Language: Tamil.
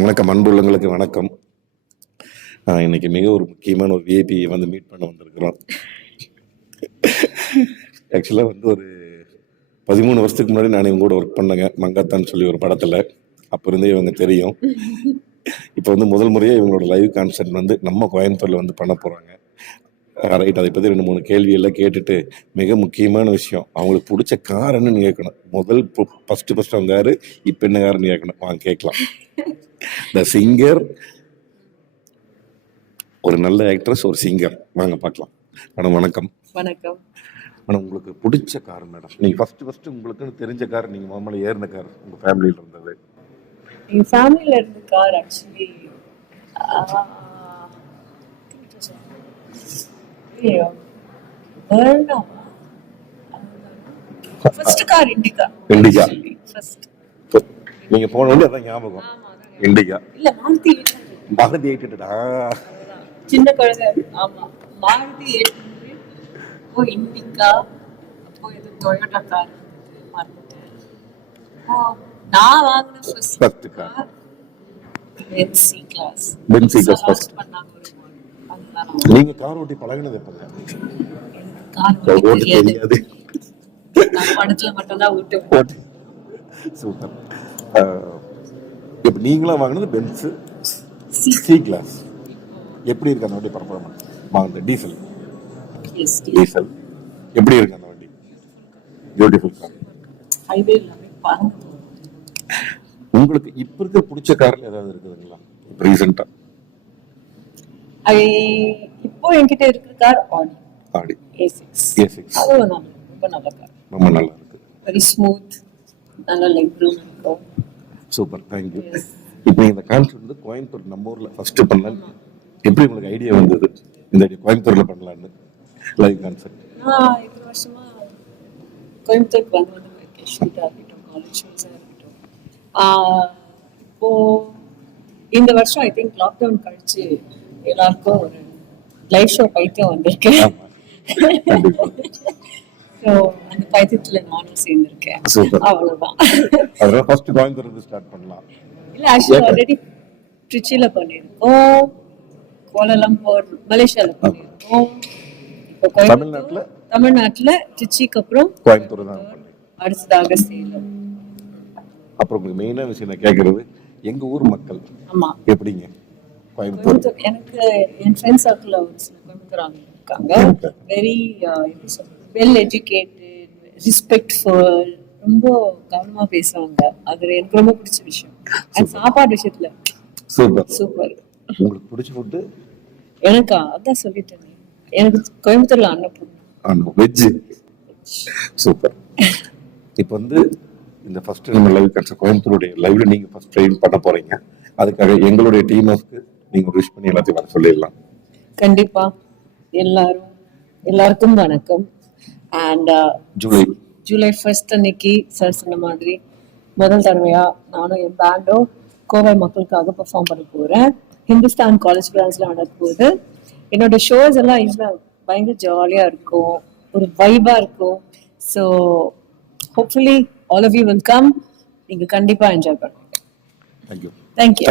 வணக்கம் அன்புள்ளங்களுக்கு வணக்கம். இன்னைக்கு மிக ஒரு முக்கியமான ஒரு விஐபி வந்து மீட் பண்ண வந்திருக்கிறோம். ஆக்சுவலாக வந்து ஒரு 13 வருஷத்துக்கு முன்னாடி நான் இவங்க கூட ஒர்க் பண்ணேங்க, மங்காத்தான்னு சொல்லி ஒரு படத்தில். அப்போ இருந்தே இவங்க தெரியும். இப்போ வந்து முதல் முறையாக இவங்களோட லைவ் கான்சர்ட் வந்து நம்ம கோயம்புத்தூரில் வந்து பண்ண போகிறாங்க. ரைட், அதை பற்றி 2-3 கேள்வியெல்லாம் கேட்டுட்டு, மிக முக்கியமான விஷயம், அவங்களுக்கு பிடிச்ச கார் என்னன்னு கேட்கணும். முதல் ஃபஸ்ட்டு அவங்க யாரு, இப்போ என்ன காருன்னு கேட்கணும். வாங்க கேட்கலாம். த சிங்கர், ஒரு நல்ல ஆக்ட்ரஸ், ஒரு சிங்கர். வாங்க பார்க்கலாம். மேடம் வணக்கம். வணக்கம் மேடம், உங்களுக்கு பிடிச்ச கார் மேடம், நீங்கள் ஃபஸ்ட்டு உங்களுக்குன்னு தெரிஞ்ச கார், நீங்கள் முதல்ல ஏறின கார் உங்கள் ஃபேமிலியில் இருந்தது? எங்கள் ஃபேமிலியில் இருந்த car actually first car Indica. நீங்க போன உடனே அதான் ஞாபகம். இண்டிகா இல்ல மாருதி 800. சின்ன குழந்தை. ஆமா, மாருதி 800. ஓ இண்டிகா. அப்போ இது டொயோட்டா கார் மறந்துட்டேன். நான் வாங்கின first car Bency class. First பண்ணாங்க. நீங்க கார் ஓட்டி பழகினது எப்பங்க? கார் ஓட்ட தெரியாது. நான் படத்துல மட்டும் தான் ஓட்டுவேன். சூப்பர். இப்போ நீங்களா வாங்கினது பென்ஸ் சி கிளாஸ். எப்படி இருக்கு அந்த வண்டி பர்ஃபார்மன்ஸ்? வாங்கின டீசல் எப்படி இருக்கு அந்த வண்டி? Beautiful car. ஹைவே எல்லாமே பாருங்க. உங்களுக்கு இப்ப இருக்க பிடிச்ச கார்ல ஏதாவது இருக்குதுங்களா இப்போ ரீசெண்டா? இப்போ என்கிட்ட இருக்கிற கார் ஆடி A6. அது ரொம்ப நல்ல கார். ரொம்ப நல்லா இருக்கு. வெரி ஸ்மூத், நல்ல லெக் ரூம் இருக்கும். Super, thank you. இப்போ இந்த கான்செப்ட் வந்து கோயம்புத்தூர் நம்ம ஊர்ல ஃபர்ஸ்ட் பண்ணலாம். எப்படி உங்களுக்கு ஐடியா வந்தது இந்த கோயம்புத்தூர்ல பண்ணலாம்னு லைவ் கான்செப்ட்? இது வருஷமா கோயம்புத்தூருக்கு வந்து வெக்கேஷனுக்கு ஆகட்டும், காலேஜ் ஃபீஸாக இருக்கட்டும். இப்போ இந்த வருஷம் ஐ திங்க் லாக்டவுன் கழிச்சு எல்லாருக்கும் ஒரு லைவ் ஷோ பைத்தியம் வந்திருக்கு. ஸோ அந்த பைத்தியத்துல நானும் சேர்ந்திருக்கேன். அவ்வளவுதான். அதனால ஃபர்ஸ்ட் கோயம்புத்தூர்ல ஸ்டார்ட் பண்ணலாம். இல்ல, ஆக்சுவலி ஆல்ரெடி திருச்சியில பண்ணிருக்கோம், கோலாலம்பூர் மலேசியால பண்ணிருக்கோம். இப்போ தமிழ்நாட்டுல திருச்சிக்கு அப்புறம் கோயம்புத்தூர் தான். அடுத்ததாக சேலம். அப்புறம் உங்களுக்கு மெயினா விஷயம் நான் கேட்கறது, எங்க ஊர் மக்கள் எப்படிங்க கோயம்புத்தூர்? எனக்கு என் ஃப்ரெண்ட் சர்க்கிள் ஒரு சில கோயம்புத்தூர் ஆளுங்க இருக்காங்க. வெரி வெல் எஜுகேட்டட், ரெஸ்பெக்ட்ஃபுல், ரொம்ப கவனமா பேசுவாங்க. அது எனக்கு ரொம்ப பிடிச்ச விஷயம். சாப்பாடு விஷயத்துல சூப்பர். உங்களுக்கு பிடிச்ச ஃபுட்? எனக்கு அதான் சொல்லிட்டேன், எனக்கு கோயம்புத்தூர்ல அன்னபூர்ணா வெஜ். சூப்பர். இப்போ வந்து இந்த ஃபர்ஸ்ட் நம்ம லைவ் கான்செப்ட் கோயம்புத்தூருடைய லைவ்ல நீங்க ஃபர்ஸ்ட் ட்ரெயின் பண்ண போறீங்க. அதுக்காக எங்களுடைய டீம் ஆஃப்க்கு நீங்க விஷ் பண்ணி எல்லாத்தையும் வர சொல்லிடலாம். கண்டிப்பா. எல்லாருக்கும் வணக்கம். அண்ட் ஜூலை 1 அன்னைக்கு சார் சொன்ன மாதிரி முதல் தடவையா நானும் என் பேண்டும் கோவை மக்களுக்காக பெர்ஃபார்ம் பண்ண போறேன். ஹிந்துஸ்தான் காலேஜ் கிராண்ட்ஸ்ல நடக்க போகுது. என்னோட ஷோஸ் எல்லாம் இதுல பயங்கர ஜாலியா இருக்கும், ஒரு வைபா இருக்கும். So hopefully all of you will come. நீங்க கண்டிப்பா என்ஜாய் பண்ணுங்க. தேங்க்யூ.